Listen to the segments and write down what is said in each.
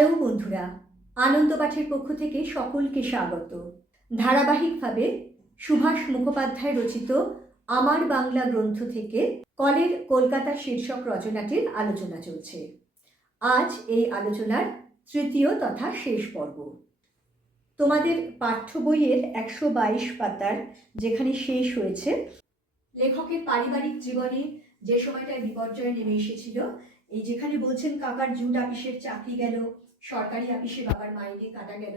Hello বন্ধুরা, আনন্দ পাঠের পক্ষ থেকে সকলকে স্বাগত। ধারাবাহিকভাবে সুভাষ মুখোপাধ্যায় রচিত আমার বাংলা গ্রন্থ থেকে কলের কলকাতা শীর্ষক রচনাটির আলোচনা চলছে। আজ এই আলোচনার তৃতীয় তথা শেষ পর্ব। তোমাদের পাঠ্য বইয়ের একশো বাইশ পাতার যেখানে শেষ হয়েছে, লেখকের পারিবারিক জীবনে যে সময়টায় বিপর্যয় নেমে এসেছিল, এই যেখানে বলছেন, কাকার জুট অফিসের চাকরি গেল সরকারি অফিসে বাবার মাইনে কাটা গেল,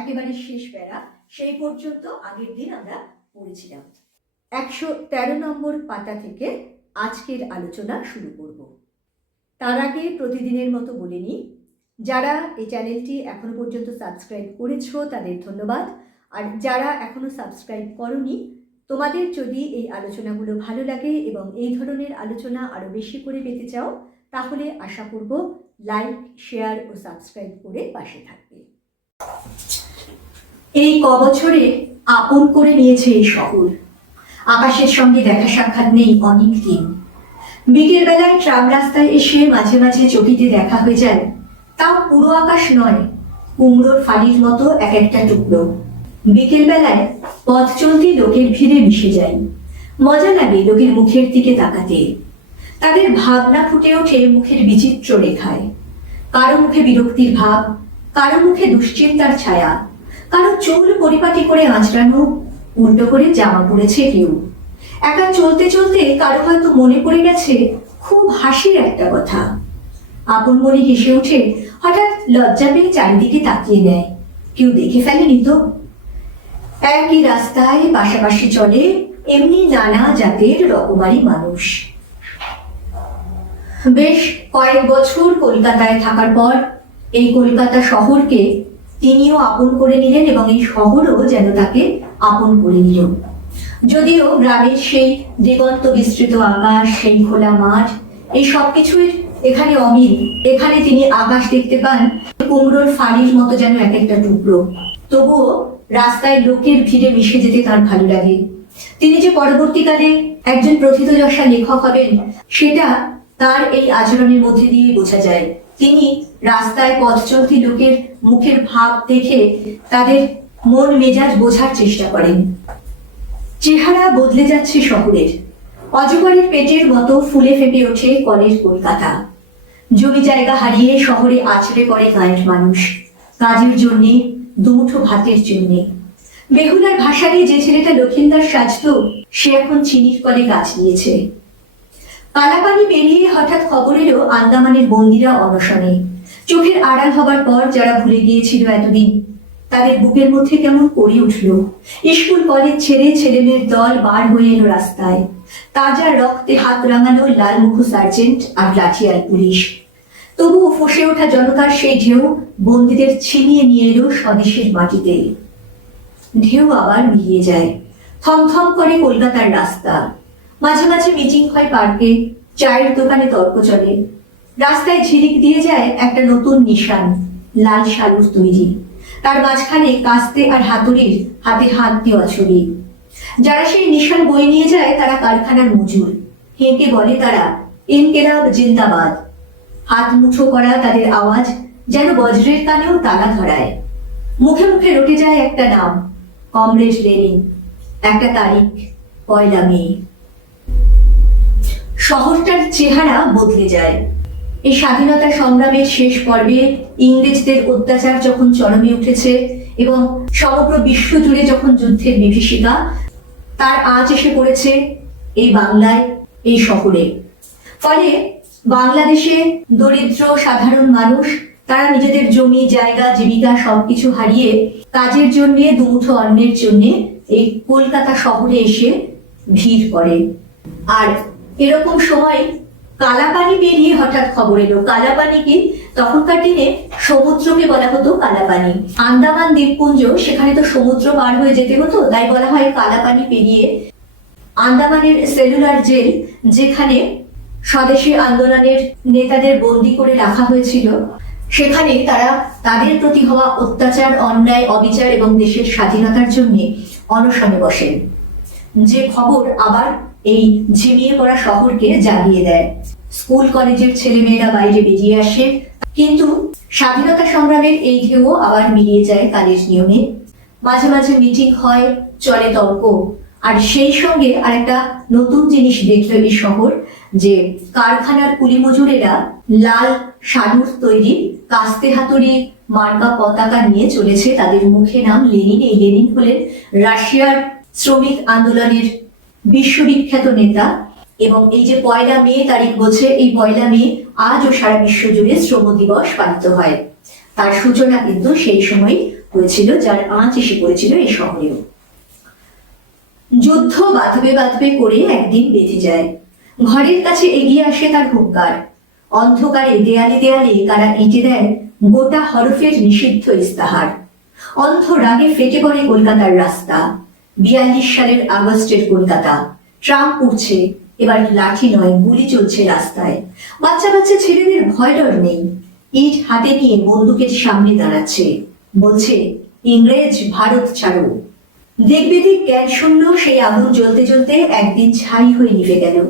একেবারে শেষ বেড়া। সেই পর্যন্ত আগের দিন আমরা পড়েছিলাম। একশো তেরো নম্বর পাতা থেকে আজকের আলোচনা শুরু করব। তার আগে প্রতিদিনের মতো বলে নিই, যারা এই চ্যানেলটি এখনও পর্যন্ত সাবস্ক্রাইব করেছ, তাদের ধন্যবাদ। আর যারা এখনও সাবস্ক্রাইব করনি, তোমাদের যদি এই আলোচনাগুলো ভালো লাগে এবং এই ধরনের আলোচনা আরও বেশি করে পেতে চাও তাহলে আশা করব লাইক শেয়ার ও সাবস্ক্রাইব করে পাশে থাকবে। এই কবছরে আপন করে নিয়েছে এই শহর আকাশের সঙ্গে দেখা সাক্ষাৎ নেই অনেক দিন। বিকেলবেলায় ট্রাম রাস্তায় এসে মাঝে মাঝে চকিতে দেখা হয়ে যায়, তাও পুরো আকাশ নয়, কুমড়োর ফালির মতো এক একটা টুকরো। বিকেলবেলায় পথ চলতি লোকের ভিড়ে মিশে যায়। মজা লাগে লোকের মুখের দিকে তাকাতে। তাদের ভাবনা ফুটে ওঠে মুখের বিচিত্র রেখায়। কারও মুখে বিরক্তির ভাব, কারও মুখে দুশ্চিন্তার ছায়া, কারও চুল পরিপাটি করে আঁচড়ানো, উল্টো করে জামা পড়েছে কেউ। একা চলতে চলতে কারও হয়তো মনে পড়ে গেছে, খুব হাসির একটা কথা। আপন মনে হেসে উঠে হঠাৎ লজ্জা পেয়ে চারিদিকে তাকিয়ে নেয়। কেউ দেখে ফেলেনি তো। একই রাস্তায় পাশাপাশি চলে এমনি নানা জাতের রকমারি মানুষ। বেশ কয়েক বছর কলকাতায় থাকার পর এই কলকাতা শহরকে তিনিও আপন করে নিলেন এবং এই শহরও যেন তাকে আপন করে নিল। যদিও গ্রামের সেই দিগন্ত বিস্তৃত আকাশ, সেই খোলা মাঠ, এই সব কিছুর এখানে অমিল, এখানে তিনি আকাশ দেখতে পান, কুমড়োর ফাড়ির মতো যেন এক একটা টুকরো। তবুও রাস্তায় লোকের ভিড়ে মিশে যেতে তার ভালো লাগে। তিনি যে পরবর্তীকালে একজন প্রথিতযশা লেখক হবেন, সেটা তার এই আচরণের মধ্যে দিয়ে বোঝা যায়। তিনি রাস্তায় পথ চলতি লোকের মুখের ভাব দেখে তাদের মন মেজাজ বোঝার চেষ্টা করেন। চেহারা বদলে যাচ্ছে শহরের অজগরের পেটের মতো ফুলে ফেপে ওঠে কলের কলকাতা। জমি জায়গা হারিয়ে শহরে আছড়ে পড়ে গায়ের মানুষ। কাজের জন্যে, দুমুঠো ভাতের জন্যে। বেহুলার ভাষারে যে ছেলেটা লক্ষিন্দার সাজত, সে এখন চিনির কলে গাছ নিয়েছে। কালাপানি পেরিয়ে হঠাৎ খবর এলো আন্দামানের বন্দিরা অনশনে। চোখের আড়াল হবার পর যারা ভুলে গিয়েছিল এতদিন, তাদের বুকের মধ্যে কেমন করে উঠল। স্কুল, কলেজ ছেড়ে ছেলেমেয়ের দল বার হয়ে এলো রাস্তায়। তাজা রক্তে হাত রাঙালো লাল মুখ সার্জেন্ট আর লাঠিয়াল পুলিশ। তবুও ফসে ওঠা জনতার সেই ঢেউ বন্দীদের ছিনিয়ে নিয়ে এলো স্বদেশের মাটিতে। ঢেউ আবার মিলিয়ে যায়। থমথম করে কলকাতার রাস্তা। মাঝে মাঝে মিটিং হয় পার্কে, চায়ের দোকানে তর্ক চলে। রাস্তায় ঝিলিক দিয়ে যায় একটা নতুন নিশান, লাল শালুর তৈরি। তার মাঝখানে কাস্তে আর হাতুড়ির হাতে হাত দেওয়া ছবি। যারা সেই নিশান বয়ে নিয়ে যায়, তারা কারখানার মজুর। হেঁকে বলে তারা ইনকেলাব জিন্দাবাদ। হাত মুঠো করা তাদের আওয়াজ, যেন বজ্রের কানেও তালা ধরায়। মুখে মুখে রটে যায় একটা নাম, কমরেড লেনিন। একটা তারিখ, পয়লা মে। শহরটার চেহারা বদলে যায়। এই স্বাধীনতা সংগ্রামের শেষ পর্বে ইংরেজদের অত্যাচার যখন চরমে উঠেছে এবং সমগ্র বিশ্ব জুড়ে যখন যুদ্ধের বিভীষিকা, তার আজ এসে পড়েছে এই বাংলায়, এই শহরে। ফলে বাংলাদেশে দরিদ্র, সাধারণ মানুষ, তারা নিজেদের জমি, জায়গা, জীবিকা সবকিছু হারিয়ে কাজের জন্য, দুমুঠো অন্যের জন্য এই কলকাতা শহরে এসে ভিড় করে। আর এরকম সময় কালাপানি পেরিয়ে হঠাৎ খবর এলো। কালাপানি কি তখনকার দিনে সমুদ্রকে বলা হতো কালাপানি। আন্দামান দ্বীপপুঞ্জ, সেখানে তো সমুদ্র পার হয়ে যেতে হতো, তাই বলা হয় কালাপানি পেরিয়ে আন্দামানের সেলুলার জেল, যেখানে স্বদেশী আন্দোলনের নেতাদের বন্দি করে রাখা হয়েছিল। সেখানে তারা তাদের প্রতি হওয়া অত্যাচার, অন্যায়, অবিচার এবং দেশের স্বাধীনতার জন্য অনশনে বসেন। যে খবর আবার এই ঝিমিয়ে পড়া শহরকে জাগিয়ে দেয়। স্কুল, কলেজের ছেলেমেয়েরা বাইরে বেরিয়ে আসে। কিন্তু স্বাধীনতা সংগ্রামের এই ঢেউ আবার মিলিয়ে যায় কালের নিয়মে। মাঝে মাঝে মিটিং হয়, চলে তর্ক। আর সেই সঙ্গে আরেকটা নতুন জিনিস দেখল এই শহর, যে কারখানার কুলি মজুরেরা লাল সানুর তৈরি কাস্তে হাতুড়ি মার্কা পতাকা নিয়ে চলেছে। তাদের মুখে নাম লেনিন। এই লেনিন হলেন রাশিয়ার শ্রমিক আন্দোলনের বিশ্ববিখ্যাত নেতা এবং এই যে পয়লা মে তারিখ বলছে, এই পয়লা মে আজও সারা বিশ্ব জুড়ে শ্রম দিবস পালিত হয়। তার সূচনা কিন্তু সেই সময় হয়েছিল, যার আঁচ এসে পড়েছিল এই শহরেও। যুদ্ধ বাঁধবে বাঁধবে করে একদিন বেঁধে যায়। ঘরের কাছে এগিয়ে আসে তার হুঙ্কার। অন্ধকারে দেয়ালে দেয়ালে কারা এঁটে দেয় গোটা হরফের নিষিদ্ধ ইস্তাহার। অন্ধ রাগে ফেটে পড়ে কলকাতার রাস্তা। বিয়াল্লিশ সালের আগস্টের কলকাতা। ট্রাম উঠছে এবার লাঠি নয়, গুলি চলছে রাস্তায়। বাচ্চা বাচ্চা ছেলেদের ভয় ডর নেই। ইট হাতে নিয়ে বন্দুকের সামনে দাঁড়াচ্ছে। বলছে, ইংরেজ, ভারত ছাড়ো। দেখবে দিক জ্ঞান শূন্য, সেই আগুন জ্বলতে জ্বলতে একদিন ছাই হয়ে নিভে গেল।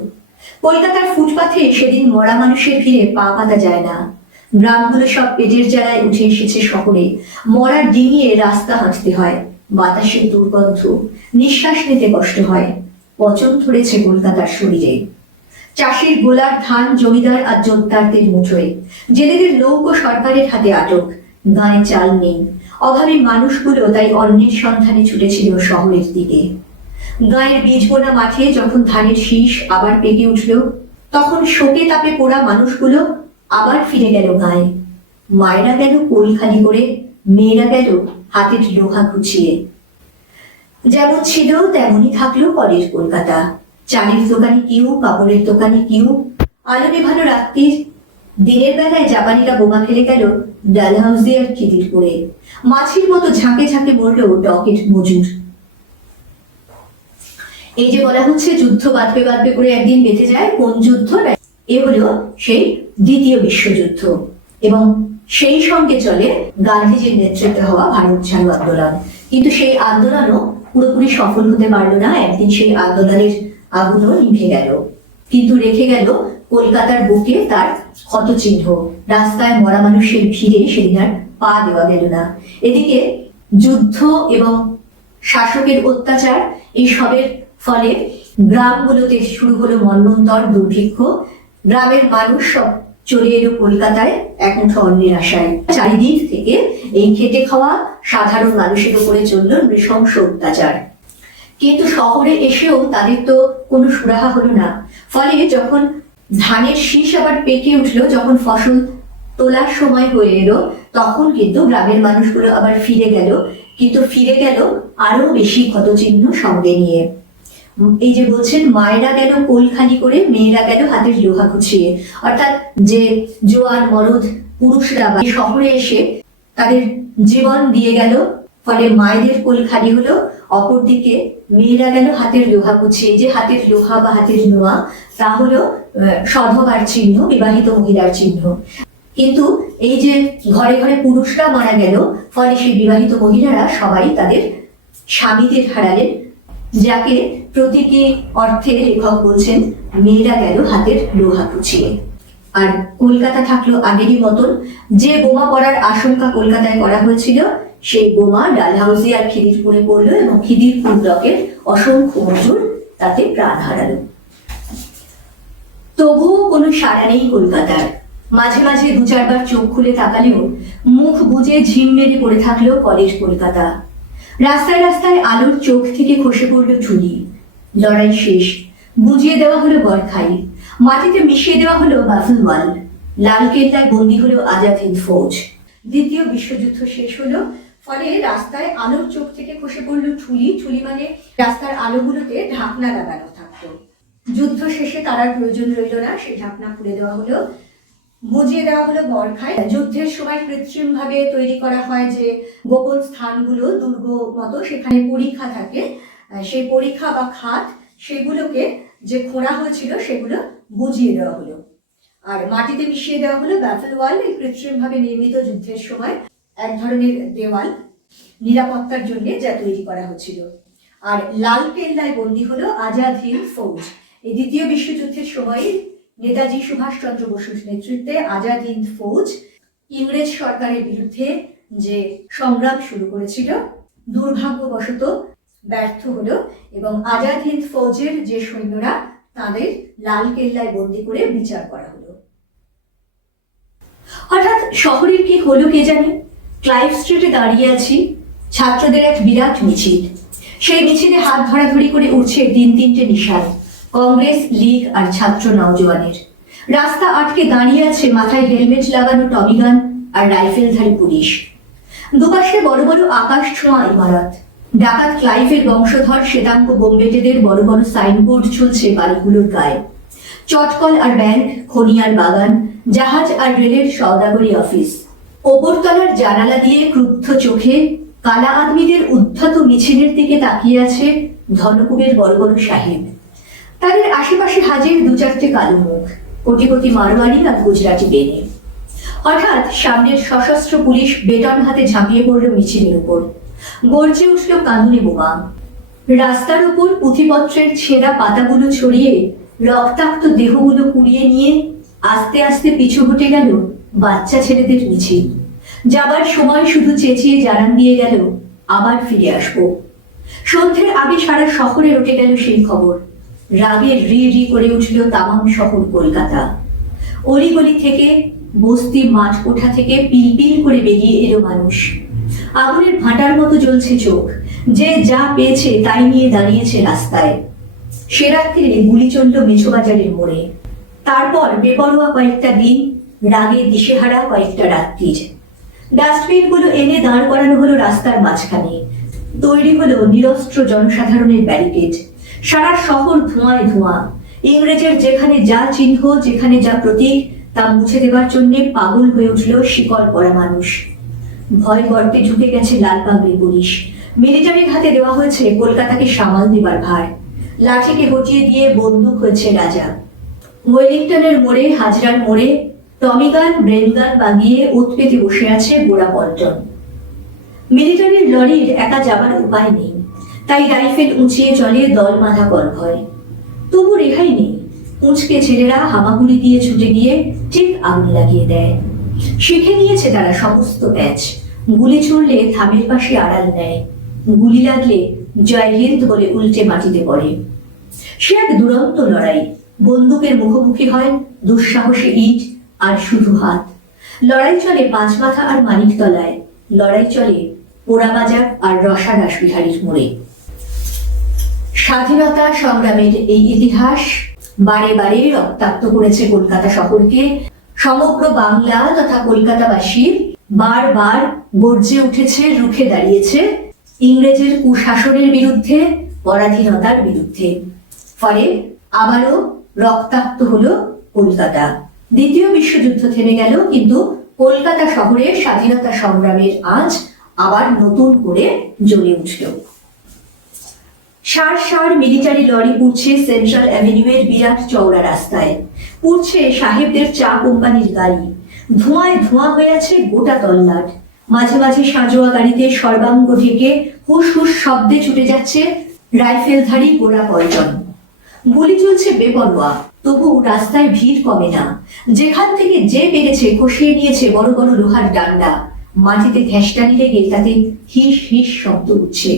কলকাতার ফুটপাথে সেদিন মরা মানুষের ভিড়ে পা পাতা যায় না। গ্রামগুলো সব পেটের জ্বালায় উঠে এসেছে শহরে। মরা ডিঙিয়ে রাস্তা হাঁটতে হয়। বাতাসের দুর্গন্ধ, নিঃশ্বাস নিতে কষ্ট হয়। পচন ধরেছে কলকাতার শরীরে। চাষির গোলার ধান জমিদার আর জোরদারদের মুঠোয়। জেলেদের নৌকো সরকারের হাতে আটক, গায়ে চাল নেই। অভাবী মানুষগুলো তাই অন্যের সন্ধানে ছুটেছিল শহরের দিকে। গায়ের বীজ বোনা মাঠে যখন ধানের শীষ আবার পেকে উঠল, তখন শোকে তাপে পোড়া মানুষগুলো আবার ফিরে গেল গায়ে। মায়েরা গেল কোল খালি করে, মেয়েরা গেল হাতের লোহা গুছিয়ে। যেমন ছিল, তেমনই থাকল পরের কলকাতা। চালের দোকানে কিউ কাপড়ের দোকানে কিউ আলো নেভানো রাত্রির। দিনের বেলায় জাপানিরা বোমা ফেলে গেল ডালহাউজিয়ার খিদির করে মাছির মতো ঝাঁকে ঝাঁকে মরল ডকেট মজুর। এই যে বলা হচ্ছে, যুদ্ধ বাঁধবে বাঁধবে করে একদিন বেঁধে যায় কোন যুদ্ধ, এ হলো সেই দ্বিতীয় বিশ্বযুদ্ধ। এবং সেই সঙ্গে চলে গান্ধীজির নেতৃত্বে হওয়া ভারত ছাড়ো আন্দোলন। কিন্তু সেই আন্দোলনও পুরোপুরি সফল হতে পারল না, একদিন সেই আন্দোলনের আগুনও নিভে গেল। কিন্তু রেখে গেল কলকাতার বুকে তার ক্ষত চিহ্ন রাস্তায় মরা মানুষের ভিড়ে সেদিন আর পা দেওয়া গেল না। এদিকে যুদ্ধ এবং শাসকের অত্যাচার, এই সবের ফলে গ্রামগুলোতে শুরু হলো মন্বন্তর দুর্ভিক্ষ। গ্রামের মানুষ সব চলে এলো কলকাতায় এক মুঠো অন্যের আশায় চারিদিক থেকে এই খেটে খাওয়া সাধারণ মানুষের উপরে চলল নৃশংস অত্যাচার। কিন্তু শহরে এসেও তাদের তো কোনো সুরাহা হলো না। ফলে যখন ধানের শীষ আবার পেকে উঠল, যখন ফসল তোলার সময় হয়ে এলো, তখন কিন্তু গ্রামের মানুষগুলো আবার ফিরে গেল। কিন্তু ফিরে গেল আরও বেশি ক্ষতচিহ্ন সঙ্গে নিয়ে। এই যে বলছেন, মায়েরা গেল কোলখানি করে, মেয়েরা গেল হাতের লোহা খুছিয়ে অর্থাৎ যে জোয়ান, মরদ, পুরুষরা শহরে এসে তাদের জীবন দিয়ে গেল, ফলে মায়েদের কোল খালি হলো, অপরদিকে মেয়েরা গেল হাতের লোহা কুচিয়ে যে হাতের লোহা বা হাতের নোয়া, তা হলো সধবার চিহ্ন, বিবাহিত মহিলার চিহ্ন। কিন্তু এই যে ঘরে ঘরে পুরুষরা মারা গেল, ফলে সেই বিবাহিত মহিলারা সবাই তাদের স্বামীদের হারালেন যাকে প্রতীকী অর্থে লেখক বলছেন, মেয়েরা গেল হাতের লোহা কুচিয়ে? আর কলকাতা থাকল আগেরই মতন, যে বোমা পড়ার আশঙ্কা কলকাতায় করা হয়েছিল, সেই বোমা ডালহাউসি আর খিদিরপুরে পড়ল এবং খিদিরপুর ব্লকের অসংখ্য মজুর তাতে প্রাণ হারালো। তবুও কোনো সাড়া নেই কলকাতার। মাঝে মাঝে দু চারবার চোখ খুলে তাকালেও মুখ বুজে ঝিম মেরে পড়ে থাকল কলেজ কলকাতা। রাস্তায় রাস্তায় আলোর চোখ থেকে খসে পড়ল চুলি। লড়াই শেষ। বুঝিয়ে দেওয়া হলো গড়খাই মাটিতে মিশিয়ে দেওয়া হলো বাফলওয়াল লাল কেল্লায় বন্দী হলো আজাদ হিন্দ ফৌজ। দ্বিতীয় বিশ্বযুদ্ধ শেষ হলো। ফলে রাস্তায় আলোর চোখ থেকে খসে পড়ল ঠুলি ঠুলি মানে রাস্তার আলোগুলোতে ঢাকনা লাগানো থাকতো। যুদ্ধ শেষে তারার প্রয়োজন রইল না। সেই ঢাকনা খুলে দেওয়া হলো। বুঝিয়ে দেওয়া হলো বরখায়। যুদ্ধের সময় কৃত্রিম ভাবে তৈরি করা হয় যে গোপন স্থানগুলো দুর্গ মতো, সেখানে পরীক্ষা থাকে। সেই পরীক্ষা বা খাত, সেগুলোকে যে খোঁড়া হয়েছিল, সেগুলো বুঝিয়ে দেওয়া হলো। আর মাটিতে মিশিয়ে দেওয়া হলো ব্যাফেল ওয়াল, এই কৃত্রিম ভাবে নির্মিত যুদ্ধের সময় এক ধরনের দেওয়াল নিরাপত্তার জন্য যা তৈরি করা হচ্ছিল। আর লাল কেল্লায় বন্দী হলো আজাদ হিন্দ ফৌজ। এই দ্বিতীয় বিশ্বযুদ্ধের সময় নেতাজি সুভাষচন্দ্র বসুর নেতৃত্বে আজাদ হিন্দ ফৌজ ইংরেজ সরকারের বিরুদ্ধে যে সংগ্রাম শুরু করেছিল, দুর্ভাগ্যবশত ব্যর্থ হলো এবং আজাদ হিন্দ ফৌজের যে সৈন্যরা, তাদের লাল কেল্লায় বন্দি করে বিচার করা হলো। হঠাৎ শহরের কি হলো কে জানে? ক্লাইভ স্ট্রিটে দাঁড়িয়ে আছি, ছাত্রদের এক বিরাট মিছিল। সেই মিছিলে হাত ধরাধরি করে উঠছে তিন তিনটে নিশান। কংগ্রেস, লীগ আর ছাত্র নওজোয়ানের। রাস্তা আটকে দাঁড়িয়ে আছে মাথায় হেলমেট লাগানো টমিগান আর রাইফেলধারী পুলিশ। দুপাশে বড় বড় আকাশ ছোঁয়া ইমারত। ডাকাত ক্লাইভের বংশধর শ্বেতাঙ্গ বোম্বেটেদের বড় বড় সাইনবোর্ড ঝুলছে বাড়িগুলোর গায়ে। চটকল আর ব্যাংক, খনি আর বাগান, জাহাজ আর রেলের সওদাগরি অফিস। ওপরতলার জানালা দিয়ে ক্রুদ্ধ চোখে কালা আদমিদের উদ্ধত মিছিলের দিকে তাকিয়ে আছে ধনকুবের বড় বড় সাহেব। তাদের আশেপাশে হাজির দু চারটে কালো মুখ কোটি কোটি মারোয়ারি আর গুজরাটি বেনে। হঠাৎ সামনের সশস্ত্র পুলিশ বেটন হাতে ঝাঁপিয়ে পড়ল মিছিলের উপর। গর্জে উঠল কানুনে বোমা। রাস্তার উপর পুঁথিপত্রের ছেঁড়া পাতাগুলো ছড়িয়ে রক্তাক্ত দেহগুলো কুড়িয়ে নিয়ে আস্তে আস্তে পিছু হটে গেল বাচ্চা ছেলেদের মিছিল। যাবার সময় শুধু চেঁচিয়ে জানান দিয়ে গেল, আবার ফিরে আসব। সন্ধ্যের আগে সারা শহরে উঠে গেল সেই খবর। রাগে রি রি করে উঠল তামাম শহর কলকাতা। অলিগলি থেকে বস্তি মাঠ কোঠা থেকে পিলপিল করে বেরিয়ে এলো মানুষ। আগুনের ভাটার মতো জ্বলছে চোখ। যে যা পেয়েছে তাই নিয়ে দাঁড়িয়েছে রাস্তায়। সে রাত্রিরে গুলি চলল মেছোবাজারের মোড়ে। তারপর বেপরোয়া কয়েকটা দিন, রাগে দিশেহারা কয়েকটা রাত্রির। ডাস্টবিনগুলো এনে দাঁড় করানো হলো রাস্তার মাঝখানে। তৈরি হলো নিরস্ত্র জনসাধারণের ব্যারিকেড। সারা শহর ধোঁয়ায় ধোঁয়া। ইংরেজের যেখানে যা চিহ্ন, যেখানে যা প্রতীক, তা মুছে দেবার জন্য পাগল হয়ে উঠল শিকল পড়া মানুষ। ভয় গর্তে ঢুকে গেছে লাল পাগড়ি পুলিশ। মিলিটারির হাতে দেওয়া হয়েছে কলকাতাকে সামাল দেবার ভার। লাঠিকে হটিয়ে দিয়ে বন্দুক হয়েছে রাজা। ওয়েলিংটনের মোড়ে, হাজরার মোড়ে, টমিগান ব্রেনগান বাগিয়ে উৎপেতে বসে আছে গোড়া পল্টন। মিলিটারির লরির একা যাবার উপায় নেই। তাই রাইফেল উঁচিয়ে চলে দল বাঁধা কনভয় তবু রেহাই নেই। উঁচকে ছেলেরা হামাগুড়ি দিয়ে ছুটে গিয়ে ঠিক আগুন লাগিয়ে দেয়। শিখে নিয়েছে তারা সমস্ত প্যাচ। গুলি ছুড়লে থামের পাশে আড়াল নেয়। গুলি লাগলে জয় হিন্দ বলে উল্টে মাটিতে পড়ে। সে এক দুরন্ত লড়াই। বন্দুকের মুখোমুখি হয় দুঃসাহসী ইট আর শুধু হাত। লড়াই চলে পাঁচ মাথা আর মানিকতলায় লড়াই চলে পোড়া পোড়াবাজার আর রসাদাস বিহারীর মোড়ে। স্বাধীনতা সংগ্রামের এই ইতিহাস বারে বারে রক্তাক্ত করেছে কলকাতা শহরকে। সমগ্র বাংলা তথা কলকাতাবাসীর বারবার গর্জে উঠেছে, রুখে দাঁড়িয়েছে ইংরেজের কুশাসনের বিরুদ্ধে, পরাধীনতার বিরুদ্ধে। ফলে আবারও রক্তাক্ত হলো কলকাতা। দ্বিতীয় বিশ্বযুদ্ধ থেমে গেল, কিন্তু কলকাতা শহরের স্বাধীনতা সংগ্রামের আজ আবার নতুন করে জ্বলে উঠল। সার সার মিলিটারি লরি পুড়ছে সেন্ট্রাল অ্যাভিনিউয়ের বিরাট চওড়া রাস্তায়। পুড়ছে সাহেবদের চা কোম্পানির গাড়ি। ধোঁয়ায় ধোঁয়া হয়ে আছে গোটা তল্লাট। মাঝে মাঝে সাঁজোয়া গাড়িতে সর্বাঙ্গ ঢেকে হুস হুস শব্দে ছুটে যাচ্ছে রাইফেলধারী গোড়া কয়জন। গুলি চলছে বেপরোয়া, তবু রাস্তায় ভিড় কমে না। যেখান থেকে যে পেরেছে কষিয়ে নিয়েছে বড় বড় লোহার ডান্ডা। মাটিতে ঘেঁষটানি লেগে তাতে হিস হিস শব্দ উঠছে।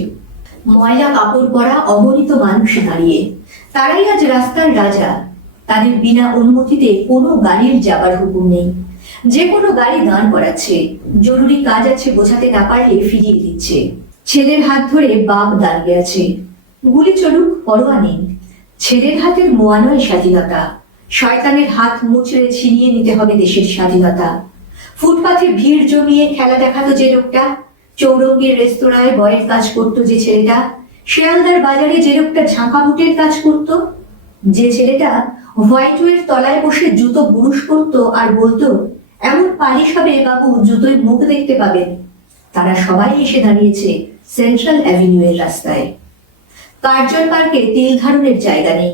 ময়লা কাপড় পরা অগণিত মানুষ দাঁড়িয়ে। তারাই আজ রাস্তার রাজা। তাদের বিনা অনুমতিতে কোনো গাড়ির যাবার হুকুম নেই। যে কোনো গাড়ি দাঁড় করাচ্ছে। জরুরি কাজ আছে বোঝাতে না পারলে ফিরিয়ে দিচ্ছে। ছেলের হাত ধরে বাপ দাঁড়িয়ে আছে। গুলি চলুক, পরোয়া নেই। ছেলের হাতের মোয়া নয় স্বাধীনতা। শয়তানের হাত মুচড়ে ছিনিয়ে নিতে হবে দেশের স্বাধীনতা। ফুটপাথে ভিড় জমিয়ে খেলা দেখাতো যে লোকটা। চৌরঙ্গীর রেস্তোরাঁয় বয়ের কাজ করতো যে ছেলেটা। শেয়ালদার বাজারে যে লোকটা ঝাঁকা বুটের কাজ করত, যে ছেলেটা হোয়াইটওয়ের তলায় বসে জুতো বুরুষ করত আর বলতো, এমন পালিশ হবে বাবু, জুতোয় মুখ দেখতে পাবেন। তারা সবাই এসে দাঁড়িয়েছে সেন্ট্রাল অ্যাভিনিউয়ের রাস্তায়। কার্জন পার্কে তিল ধারণের জায়গা নেই।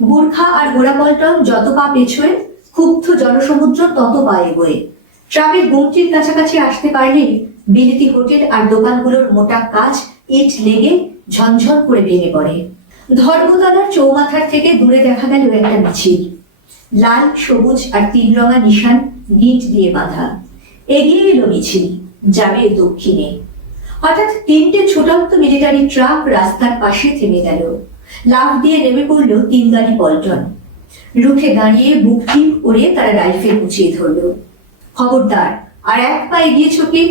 গুর্খা আর গোড়াপল্টন যত পা পেছোয়, ক্ষুব্ধ জনসমুদ্র তত পা এগোয়। ট্রামের গুমটির কাছাকাছি আসতে পারলেই বিলিতি হোটেল আর দোকানগুলোর মোটা কাজ ইট লেগে ঝনঝন করে ভেঙে পড়ে। ধর্মতলার চৌমাথার থেকে দূরে দেখা গেল একটা মিছিল। লাল, সবুজ আর তিন রঙা নিশান গিট দিয়ে বাঁধা। এগিয়ে এলো মিছিল, যাবে দক্ষিণে। হঠাৎ তিনটে ছোটান্ত মিলিটারি ট্রাক রাস্তার পাশে থেমে গেল। লাফ দিয়ে নেমে পড়ল তিন গাড়ি পল্টন। রুখে দাঁড়িয়ে বুক টিপ করে তারা রাইফেল উঁচিয়ে ধরল। খবরদার, আর এক পা এগিয়েছ কি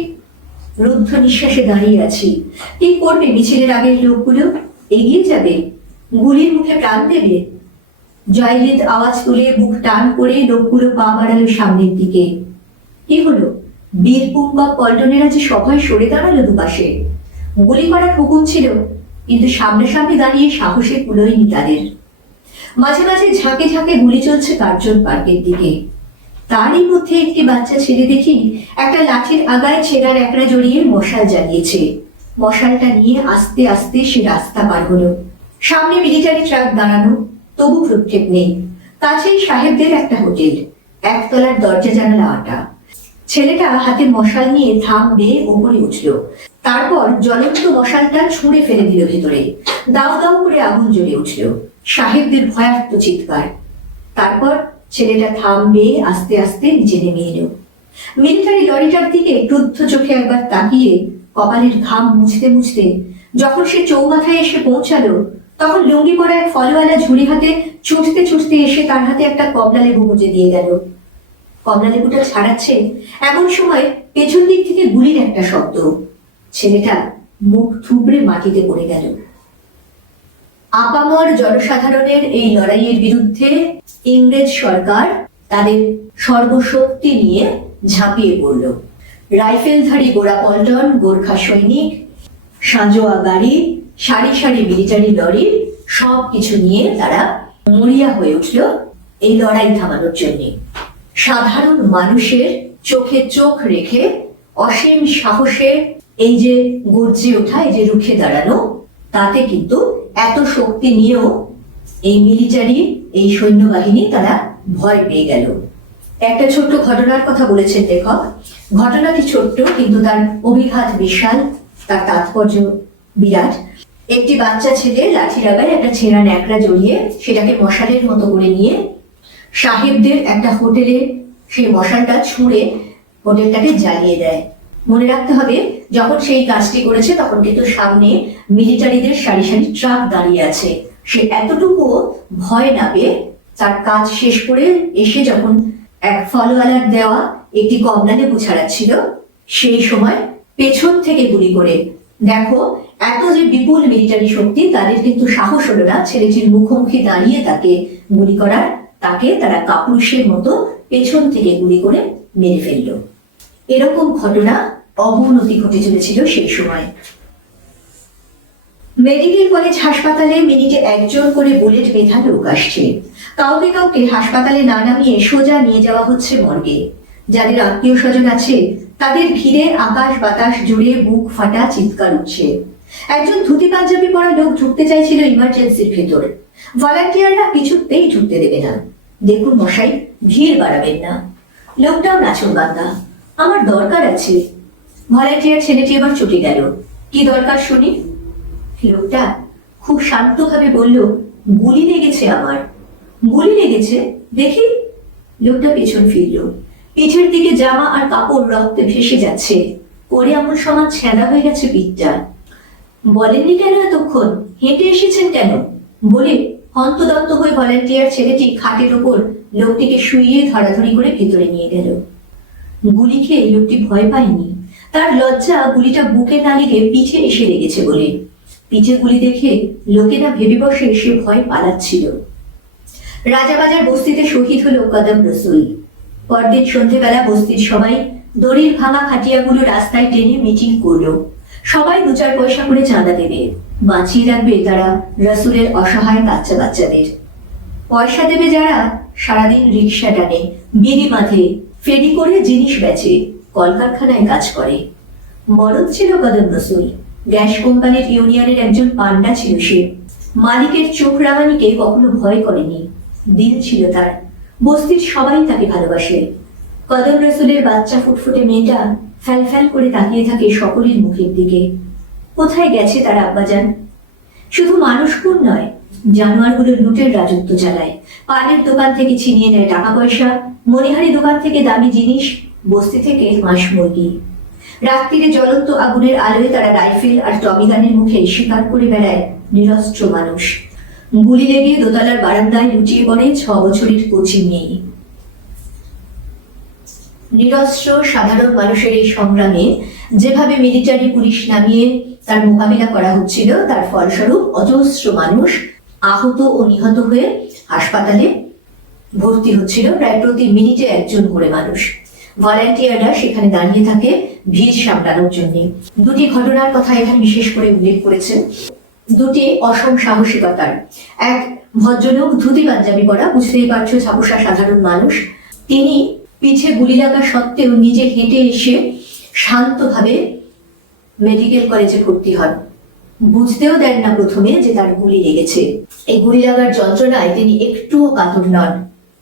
রুদ্ধ নিঃশ্বাসে দাঁড়িয়ে আছি। কি করবে মিছিলের আগের লোকগুলো? এগিয়ে যাবে? গুলির মুখে প্রাণ দেবে? জয়লিত আওয়াজ তুলে বুক টান করে লোকগুলো পা বাড়ালো সামনের দিকে। কি হলো? বীরপুম বা পল্টনেরা যে সবাই সরে দাঁড়াল দুপাশে। গুলি করার হুকুম ছিল, কিন্তু সামনাসামনি দাঁড়িয়ে সাহসে কুলোয়নি তাদের। মাঝে মাঝে ঝাঁকে ঝাঁকে গুলি চলছে কার্জন পার্কের দিকে। তারই মধ্যে একটি বাচ্চা ছেলে দেখি একটা লাঠির আগায় ছেঁড়ার একড়া জড়িয়ে মশাল জ্বালিয়েছে। মশালটা নিয়ে আস্তে আস্তে সে রাস্তা পার হলো। সামনে মিলিটারি ট্রাক দাঁড়ানো, তবু প্রক্ষেপ নেই। কাছেই সাহেবদের একটা হোটেল, একতলার দরজা জানালা আটা। ছেলেটা হাতে মশাল নিয়ে থাম বেয়ে ওপরে উঠল। তারপর জ্বলন্ত মশালটা ছুঁড়ে ফেলে দিল ভেতরে। দাও দাও করে আগুন জ্বলে উঠল। সাহেবদের ভয়ার্থ চিৎকার। তারপর ছেলেটা থাম বেয়ে আস্তে আস্তে নিচে নেমে এলো। মিলিটারি লরিটার দিকে ক্রুদ্ধ চোখে একবার তাকিয়ে কপালের ঘাম মুছতে মুছতে যখন সে চৌমাথায় এসে পৌঁছালো, তখন লুঙ্গি পরা এক ফলওয়ালা ঝুড়ি হাতে ছুটতে ছুটতে এসে তার হাতে একটা কমলা লেবু মুজে দিয়ে গেল। কমলা লেবুটা ছাড়াচ্ছে এমন সময় পেছন দিক থেকে গুলির একটা শব্দ। ছেলেটা মুখ থুবড়ে মাটিতে পড়ে গেল। আপামর জনসাধারণের এই লড়াইয়ের বিরুদ্ধে ইংরেজ সরকার তাদের সর্বশক্তি নিয়ে ঝাঁপিয়ে পড়ল। রাইফেলধারী গোড়া পল্টন, গোর্খা সৈনিক, সাঁজোয়া গাড়ি, সারি সারি মিলিটারি লরি সব কিছু নিয়ে তারা মরিয়া হয়ে উঠল এই লড়াই থামানোর জন্য। সাধারণ মানুষের চোখে চোখ রেখে অসীম সাহসে এই যে গর্জে ওঠা, এই যে রুখে দাঁড়ানো তাতে কিন্তু এত শক্তি নিয়েও এই মিলিটারি, এই সৈন্যবাহিনী তারা ভয় পেয়ে গেল। একটা ছোট্ট ঘটনার কথা বলেছেন লেখক। ঘটনাটি ছোট্ট, কিন্তু তার অভিঘাত বিশাল, তার তাৎপর্য বিরাট। একটি বাচ্চা ছেলে লাঠি রাগায় একটা ছেঁড়া ন্যাকড়া জড়িয়ে সেটাকে মশালের মতো করে নিয়ে সাহেবদের একটা হোটেলে সেই মশালটা ছুঁড়ে হোটেলটাকে জ্বালিয়ে দেয়। মনে রাখতে হবে, যখন সেই কাজটি করেছে, তখন কিন্তু সামনে মিলিটারিদের সারি সারি ট্রাক দাঁড়িয়ে আছে। সে এতটুকু ভয় না পেয়ে তার কাজ শেষ করে এসে যখন এক ফলওয়ালার দেওয়া একটি কমলা লেবু ছাড়াচ্ছিল সেই সময় পেছন থেকে গুলি করে। দেখো, এত যে বিপুল মিলিটারি শক্তি, তাদের কিন্তু সাহস হলো না ছেলেটির মুখোমুখি দাঁড়িয়ে তাকে গুলি করার। তাকে তারা কাপুরুষের মতো পেছন থেকে গুলি করে মেরে ফেলল। এরকম ঘটনা অবনতি ঘটে চলেছিল সেই সময়। মেডিকেল কলেজ হাসপাতালে মিনিটে একজন করে বুলেট বেঁধা লোক আসছে। কাউকে কাউকে হাসপাতালে না নামিয়ে সোজা নিয়ে যাওয়া হচ্ছে মর্গে। যাদের আত্মীয় স্বজন আছে, তাদের ভিড়ে আকাশ বাতাস জুড়ে বুক ফাটা চিৎকার উঠছে। একজন ধুতি পাঞ্জাবি পরা লোক ঢুকতে চাইছিল ইমার্জেন্সির ভেতর। ভলান্টিয়াররা কিছুতেই ঢুকতে দেবে না। দেখুন মশাই, ভিড় বাড়াবেন না। লোকটাও নাচন বান্দা আমার দরকার আছে। ভলান্টিয়ার ছেলেটি এবার ছুটে গেল। কি দরকার শুনি? লোকটা খুব শান্তভাবে বলল, গুলি লেগেছে আমার। গুলি লেগেছে? দেখি। লোকটা পেছন ফিরল। পিঠের দিকে জামা আর কাপড় রক্তে ভেসে যাচ্ছে। করে এমন সমাজ ছেঁড়া হয়ে গেছে পিঠটা। বলেননি কেন এতক্ষণ? হেঁটে এসেছেন কেন? বলে হন্তদন্ত হয়ে ভলান্টিয়ার ছেলেটি খাটের ওপর লোকটিকে শুইয়ে ধরাধরি করে ভেতরে নিয়ে গেল। গুলি খেয়ে লোকটি ভয় পায়নি। তার লজ্জা গুলিটা বুকে না লেগে পিঠে এসে লেগেছে বলে। পিঠে গুলি দেখে লোকেরা ভেবে বসে সে ভয় পালাচ্ছিল। রাজাবাজার বস্তিতে শহীদ হলো কদম রসুল। পরদিন সন্ধেবেলা বস্তির সবাই দড়ির ভাঙা খাটিয়াগুলো রাস্তায় টেনে মিটিং করল। সবাই দু চার পয়সা করে চাঁদা দেবে। বাঁচিয়ে রাখবে তারা রসুলের অসহায় বাচ্চা বাচ্চাদের। পয়সা দেবে যারা সারাদিন রিক্সা টানে, বিড়ি বাঁধে, ফেরি করে জিনিস বেচে। কলকারখানায় কাজ করে। মরদ ছিল কদম রসুল। গ্যাস কোম্পানির ইউনিয়নের একজন পান্ডা ছিল সে। মালিকের চোখ রাঙানিকে কখনো ভয় করেনি। দিল ছিল তার। বস্তির সবাই তাকে ভালোবাসে। কদম রসুলের বাচ্চা ফুটফুটে মেয়েটা ফ্যাল ফ্যাল করে তাকিয়ে থাকে সকলের মুখের দিকে। কোথায় গেছে তার আব্বাজান? শুধু মানুষ খুন নয় জানোয়ারগুলো লুটের রাজত্ব চালায়। পানের দোকান থেকে ছিনিয়ে নেয় টাকা পয়সা, মনিহারি দোকান থেকে দামি জিনিস বস্তি থেকে হাঁস মুরগি। রাত্রিরে জ্বলন্ত আগুনের আলোয় তারা রাইফেল আর টমিগানের মুখে শিকার করে বেড়ায় নিরস্ত্র মানুষ। গুলি লেগে দোতলার বারান্দায় লুটিয়ে পড়ে ছ বছরের কোচিং মেয়ে। নিরস্ত্র সাধারণ মানুষের এই সংগ্রামে যেভাবে মিলিটারি পুলিশ নামিয়ে তার মোকাবিলা করা হচ্ছিল, তার ফলস্বরূপ অজস্র মানুষ আহত ও নিহত হয়ে হাসপাতালে ভর্তি হচ্ছিল। প্রায় প্রতি মিনিটে একজন করে মানুষ। ভলান্টিয়াররা সেখানে দাঁড়িয়ে থাকে ভিড় সামলানোর জন্য। দুটি ঘটনার কথা এখানে বিশেষ করে উল্লেখ করেছেন দুটি অসম সাহসিকতার। এক, ভদ্রলোক ধুতি পাঞ্জাবি পরা, বুঝতেই পারছ ছাপুষা সাধারণ মানুষ। তিনি পিঠে গুলি লাগা সত্ত্বেও নিজে হেঁটে এসে শান্তভাবে মেডিকেল কলেজে ভর্তি হন। বুঝতেও দেন না প্রথমে যে তার গুলি লেগেছে। এই গুলি লাগার যন্ত্রণায় তিনি একটুও কাতর নন,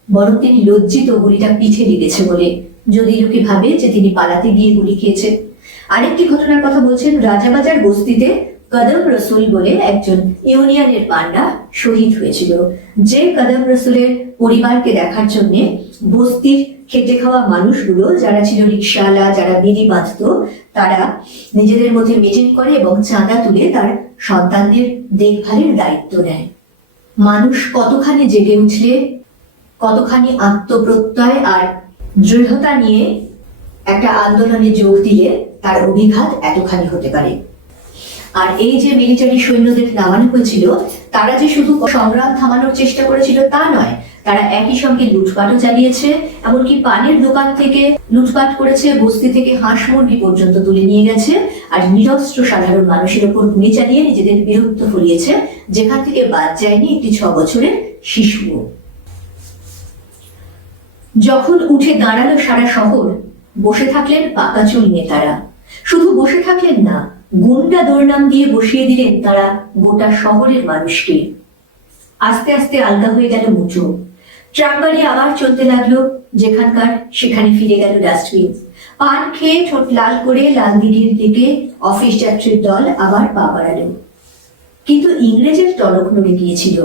বরং তিনি লজ্জিত গুলিটা পিঠে লেগেছে বলে যদি লোকে ভাবে যে তিনি পালাতে গিয়ে গুলি খেয়েছেন। আরেকটি ঘটনার কথা বলছেন রাজাবাজার বস্তিতে কদম রসুল বলে একজন ইউনিয়নের পান্ডা শহীদ হয়েছিল। যে কদম রসুলের পরিবারকে দেখার জন্য বস্তির খেটে খাওয়া মানুষগুলো, যারা ছিল রিক্সাওয়ালা যারা বিড়ি বাঁধত, তারা নিজেদের মধ্যে মিটিং করে এবং চাঁদা তুলে তার সন্তানদের দেখভালের দায়িত্ব নেয়। মানুষ কতখানি জেগে উঠলে, কতখানি আত্মপ্রত্যয় আর দৃঢ়তা নিয়ে একটা আন্দোলনে যোগ দিলে তার অভিঘাত এতখানি হতে পারে। আর এই যে মিলিটারি সৈন্যদের নামানো হয়েছিল, তারা যে শুধু সংগ্রাম থামানোর চেষ্টা করেছিল তা নয়, তারা একই সঙ্গে লুটপাটও চালিয়েছে, এমনকি পানের দোকান থেকে লুটপাট করেছে, বস্তি থেকে হাঁস মুরগি পর্যন্ত তুলে নিয়ে গেছে, আর নিরস্ত্র সাধারণ মানুষের ওপর গুলি চালিয়ে নিজেদের বীরত্ব ফলিয়েছে, যেখান থেকে বাদ যায়নি একটি ছ বছরের শিশুও যখন উঠে দাঁড়াল সারা শহর, বসে থাকলেন পাকা চুল নেতারা শুধু বসে থাকলেন না, গুন্ডা দৌড়নাম দিয়ে বসিয়ে দিলেন তারা গোটা শহরের মানুষকে। আস্তে আস্তে আলগা হয়ে গেল মুঠো ট্রাক গাড়ি আবার চলতে লাগল, যেখানকার সেখানে ফিরে গেল ডাস্টবিন। পান খেয়ে ঠোঁট লাল করে লালদিঘির দিকে অফিস যাত্রীর দল আবার পা বাড়ালো। কিন্তু ইংরেজের টনক নড়ে গিয়েছিল।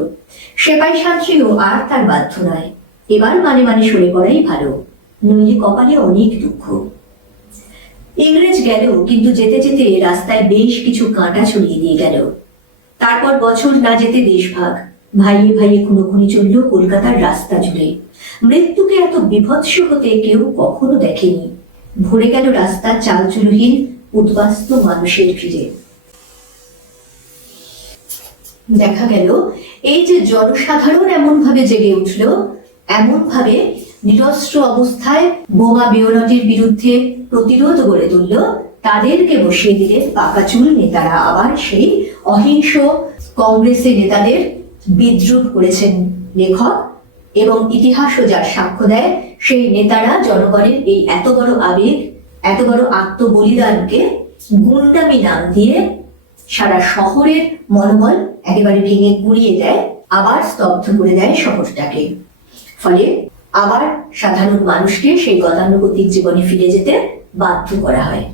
সেপাই সান্ত্রীও আর তার বাধ্য নয়। এবার মানে মানে সরে পড়াই ভালো। নইলে কপালে অনেক দুঃখ। ইংরেজ গেল, কিন্তু যেতে যেতে রাস্তায় বেশ কিছু কাঁটা ছড়িয়ে দিয়ে গেল। তারপর বছর না যেতে দেশভাগ ভাইয়ে ভাইয়ে খুনোখুনি চলল কলকাতার রাস্তা জুড়ে। মৃত্যুকে এত বিভৎস হতে কেউ কখনো দেখেনি। ভরে গেল রাস্তা চালচুলহীন উদ্বাস্ত মানুষের ভিড়ে। দেখা গেল, এই যে জনসাধারণ এমন ভাবে জেগে উঠল এমন ভাবে নিরস্ত্র অবস্থায় বোমা বেওরটির বিরুদ্ধে প্রতিরোধ গড়ে তুলল তাদেরকে বসিয়ে দিলেন পাকাচুল নেতারা আবার সেই অহিংস কংগ্রেসের নেতাদের বিদ্রুপ করেছেন লেখক এবং ইতিহাসও যার সাক্ষ্য দেয়, সেই নেতারা জনগণের এই এত বড় আবেগ, এত বড় আত্মবলিদানকে গুন্ডামি নাম দিয়ে সারা শহরের মনোবল একেবারে ভেঙে গুড়িয়ে দেয়, আবার স্তব্ধ করে দেয় শহরটাকে। ফলে আবার সাধারণ মানুষকে সেই গতানুগতিক জীবনে ফিরে যেতে বাধ্য করা হয়।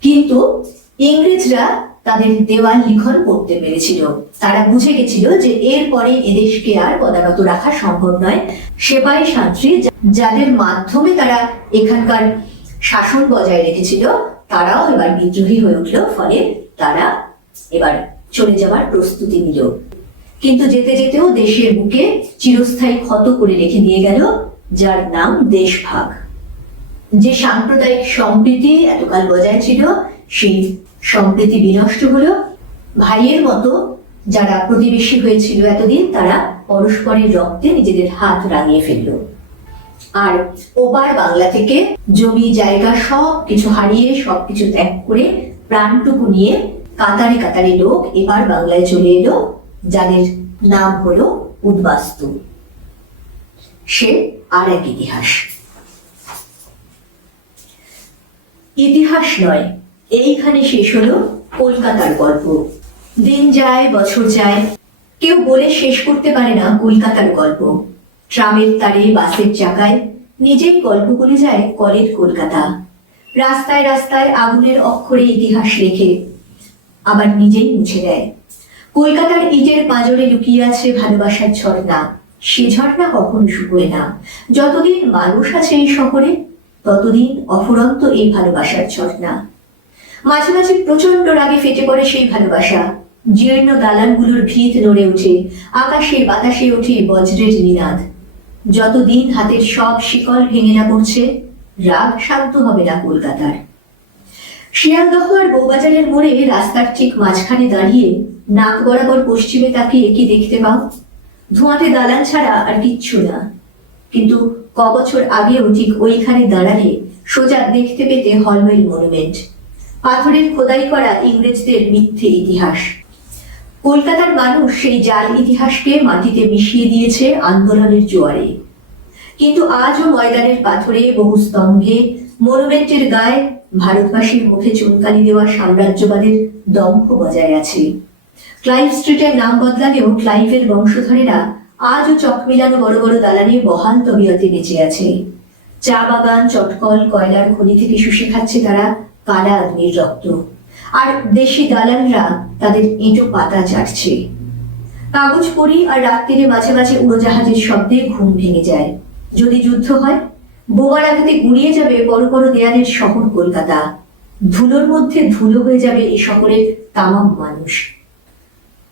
কিন্তু ইংরেজরা তাদের দেওয়াল লিখন করতে পেরেছিল। তারা বুঝে গেছিল যে এরপরে এদেশকে আর পদানত রাখা সম্ভব নয়। সেপাই সান্ত্রী যাদের মাধ্যমে তারা এখানকার শাসন বজায় রেখেছিল, তারাও এবার বিদ্রোহী হয়ে উঠল। ফলে তারা এবার চলে যাওয়ার প্রস্তুতি নিল। কিন্তু যেতে যেতেও দেশের বুকে চিরস্থায়ী ক্ষত করে রেখে দিয়ে গেল, যার নাম দেশভাগ। যে সাম্প্রদায়িক সম্প্রীতি এতকাল বজায় ছিল, সেই সম্প্রীতি বিনষ্ট হলো। ভাইয়ের মতো যারা প্রতিবেশী হয়েছিল এতদিন, তারা পরস্পরের রক্তে নিজেদের হাত রাঙিয়ে ফেলল। আর ওপার বাংলা থেকে জমি, জায়গা সব কিছু হারিয়ে সব কিছু ত্যাগ করে প্রাণটুকু নিয়ে কাতারে কাতারে লোক এবার বাংলায় চলে এলো। যাদের নাম হলো উদ্বাস্তু। সে আর এক ইতিহাস। ইতিহাস নয়, এইখানে শেষ হলো কলকাতার গল্প। দিন যায়, বছর যায়, কেউ বলে শেষ করতে পারে না কলকাতার গল্প। ট্রামের তারে, বাসের চাকায়, নিজেই গল্প করে যায় কলের কলকাতা। রাস্তায় রাস্তায় আগুনের অক্ষরে ইতিহাস লেখে, আবার নিজেই মুছে দেয়। কলকাতার ইটের পাঁজরে লুকিয়ে আছে ভালোবাসার ঝর্ণা। সে ঝর্ণা কখনো শুকোয় না। যতদিন মানুষ আছে এই শহরে, ততদিন অফুরন্ত এই ভালোবাসার ঝর্ণা। মাঝে মাঝে প্রচণ্ড রাগে ফেটে পড়ে সেই ভালোবাসা। জীর্ণ দালানগুলোর ভিত নড়ে ওঠে আকাশে বাতাসে ওঠে বজ্রের নিনাদ। যতদিন হাতের সব শিকল ভেঙে না পড়ছে, রাগ শান্ত হবে না কলকাতার। শিয়ালদহ আর বৌবাজারের মোড়ে রাস্তার ঠিক মাঝখানে দাঁড়িয়ে নাক বরাবর পশ্চিমে তাকিয়ে কি দেখতে পাও। ধোঁয়াটে দালান ছাড়া আর কিচ্ছু না। কিন্তু ক বছর আগেও ঠিক ওইখানে দাঁড়ালে সোজা দেখতে পেতে হলওয়েল মনুমেন্ট। পাথরের খোদাই করা ইংরেজদের মিথ্যে ইতিহাস। কলকাতার মানুষ সেই জাল ইতিহাসকে মাটিতে মিশিয়ে দিয়েছে আন্দোলনের জোয়ারে। কিন্তু আজও ময়দানের পাথরে বহু স্তম্ভে মনুমেন্টের গায়ে ভারতবাসীর মুখে চুনকালি দেওয়া সাম্রাজ্যবাদের দম্ভ বজায় আছে। ক্লাইভ স্ট্রিটের নাম বদলালেও ক্লাইভের বংশধরেরা আজও চক মিলানো বড় বড় দালানে বহাল তবিয়তে বেঁচে আছে। চা বাগান, চটকল, কয়লার খনি থেকে শুষে খাচ্ছে তারা কালা আদমির রক্ত। আর দেশি দালানরা তাদের এঁটো পাতা চাটছে। কাগজ পড়ি আর রাত্রিরে মাঝে মাঝে উড়োজাহাজের শব্দে ঘুম ভেঙে যায়। যদি যুদ্ধ হয়, বোমার আঘাতে গুড়িয়ে যাবে বড় বড় দেয়ালের শহর কলকাতা। ধুলোর মধ্যে ধুলো হয়ে যাবে এই শহরের তামাম মানুষ।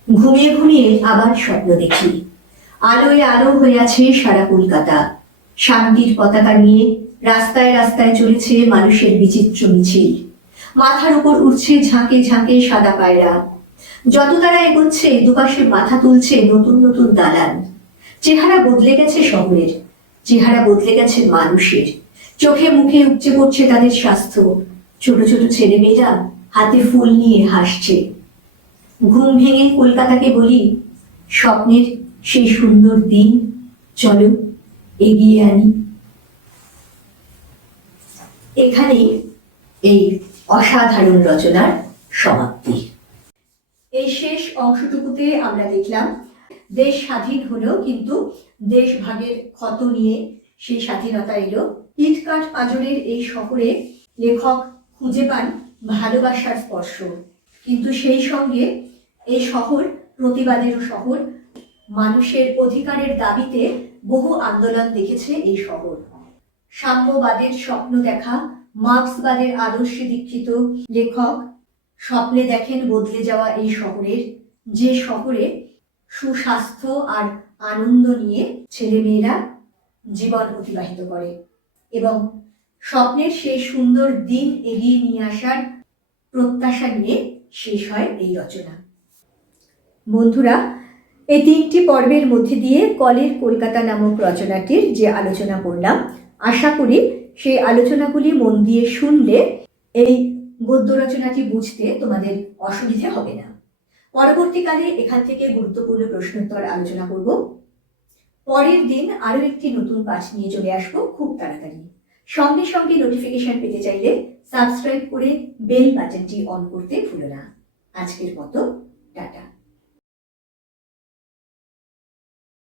ঘুমিয়ে ঘুমিয়ে আবার স্বপ্ন দেখি। আলোয় আলো হয়ে আছে সারা কলকাতা। শান্তির পতাকা নিয়ে রাস্তায় রাস্তায় চলেছে মানুষের বিচিত্র মিছিল। মাথার উপর উঠছে ঝাঁকে ঝাঁকে সাদা পায়রা। যত তারা এগোচ্ছে, দুপাশে মাথা তুলছে নতুন নতুন দালান। চেহারা বদলে গেছে শহরের, চেহারা বদলে গেছে মানুষের। চোখে মুখে উপচে পড়ছে তাদের স্বাস্থ্য। ছোট ছোট ছেলেমেয়েরা হাতে ফুল নিয়ে হাসছে। ঘুম ভেঙে কলকাতাকে বলি, স্বপ্নের সেই সুন্দর দিন, চলো এগিয়ে আনি। এখানে এই অসাধারণ রচনার সমাপ্তি। এই শেষ অংশটুকুতে আমরা দেখলাম, দেশ স্বাধীন হলো কিন্তু দেশ ভাগের ক্ষত নিয়ে সেই স্বাধীনতা এলো। ইটকাঠ পাঁজরের এই শহরে লেখক খুঁজে পান ভালোবাসার স্পর্শ। কিন্তু সেই সঙ্গে এই শহর প্রতিবাদেরও শহর। মানুষের অধিকারের দাবিতে বহু আন্দোলন দেখেছে এই শহর। সাম্যবাদের স্বপ্ন দেখা, মার্ক্সবাদের আদর্শে দীক্ষিত লেখক স্বপ্নে দেখেন বদলে যাওয়া এই শহরের, যে শহরে সুস্বাস্থ্য আর আনন্দ নিয়ে ছেলেমেয়েরা জীবন অতিবাহিত করে এবং স্বপ্নের সেই সুন্দর দিন এগিয়ে নিয়ে আসার প্রত্যাশা নিয়ে শেষ হয় এই রচনা। বন্ধুরা, এই তিনটি পর্বের মধ্যে দিয়ে কলের কলকাতা নামক রচনাটির যে আলোচনা করলাম, আশা করি সেই আলোচনাগুলি মন দিয়ে শুনলে এই গদ্য রচনাটি বুঝতে তোমাদের অসুবিধে হবে না। পরবর্তীকালে এখান থেকে গুরুত্বপূর্ণ প্রশ্নোত্তর আলোচনা করব। পরের দিন আরও একটি নতুন পাঠ নিয়ে চলে আসব খুব তাড়াতাড়ি। সঙ্গে সঙ্গে নোটিফিকেশন পেতে চাইলে সাবস্ক্রাইব করে বেল বাটনটি অন করতে ভুলো না। আজকের মতো, টাটা।